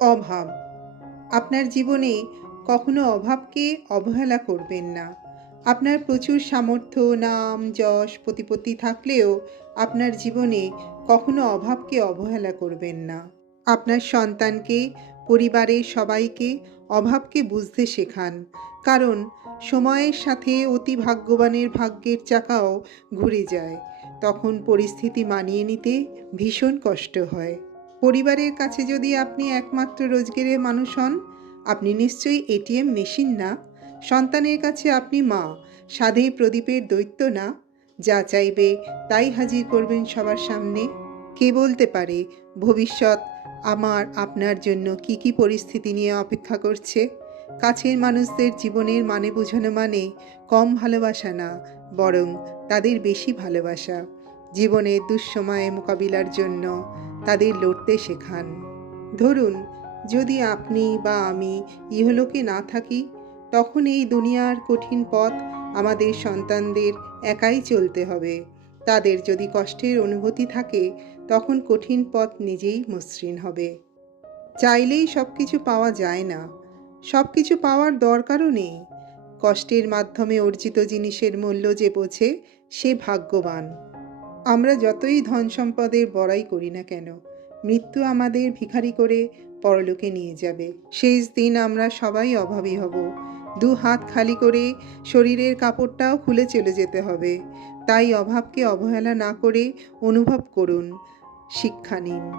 অভাব। আপনার জীবনে কখনো অভাবকে অবহেলা করবেন না। আপনার প্রচুর সামর্থ্য, নাম, যশ, প্রতিপত্তি থাকলেও আপনার জীবনে কখনো অভাবকে অবহেলা করবেন না। আপনার সন্তানকে, পরিবারের সবাইকে অভাবকে বুঝতে শেখান। কারণ সময়ের সাথে অতি ভাগ্যবানের ভাগ্যের চাকাও ঘুরে যায়। তখন পরিস্থিতি মানিয়ে নিতে ভীষণ কষ্ট হয়। পরিবারের কাছে যদি আপনি একমাত্র রোজগারের মানুষ হন, আপনি নিশ্চয়ই এটিএম মেশিন না। সন্তানের কাছে আপনি মা সাধেই প্রদীপের দৈত্য না। যা চাইবে তাই হাজির করবেন সবার সামনে। কে বলতে পারে, ভবিষ্যৎ আমার আপনার জন্য কি কি পরিস্থিতি নিয়ে অপেক্ষা করছে? কাছের মানুষদের জীবনের মানে বোঝানো মানে কম ভালোবাসা না, বরং তাদের বেশি ভালোবাসা। জীবনের দুঃসময়ে মোকাবিলার জন্য তাদের লড়তে শেখান। ধরুন, যদি আপনি বা আমি ইহলোকে না থাকি, তখন এই দুনিয়ার কঠিন পথ আমাদের সন্তানদের একাই চলতে হবে। তাদের যদি কষ্টের অনুভূতি থাকে, তখন কঠিন পথ নিজেই মসৃণ হবে। চাইলেই সব কিছু পাওয়া যায় না। সব কিছু পাওয়ার দরকারও নেই। কষ্টের মাধ্যমে অর্জিত জিনিসের মূল্য যে বোঝে, সে ভাগ্যবান। আমরা যতই ধন সম্পদের বড়াই করি না কেন, মৃত্যু আমাদের ভিখারি করে পরলোকে নিয়ে যাবে। শেষ দিন আমরা সবাই অভাবী হব। দু হাত খালি করে শরীরের কাপড়টাও খুলে চলে যেতে হবে। তাই অভাবকে অবহেলা না করে অনুভব করুন, শিক্ষা নিন।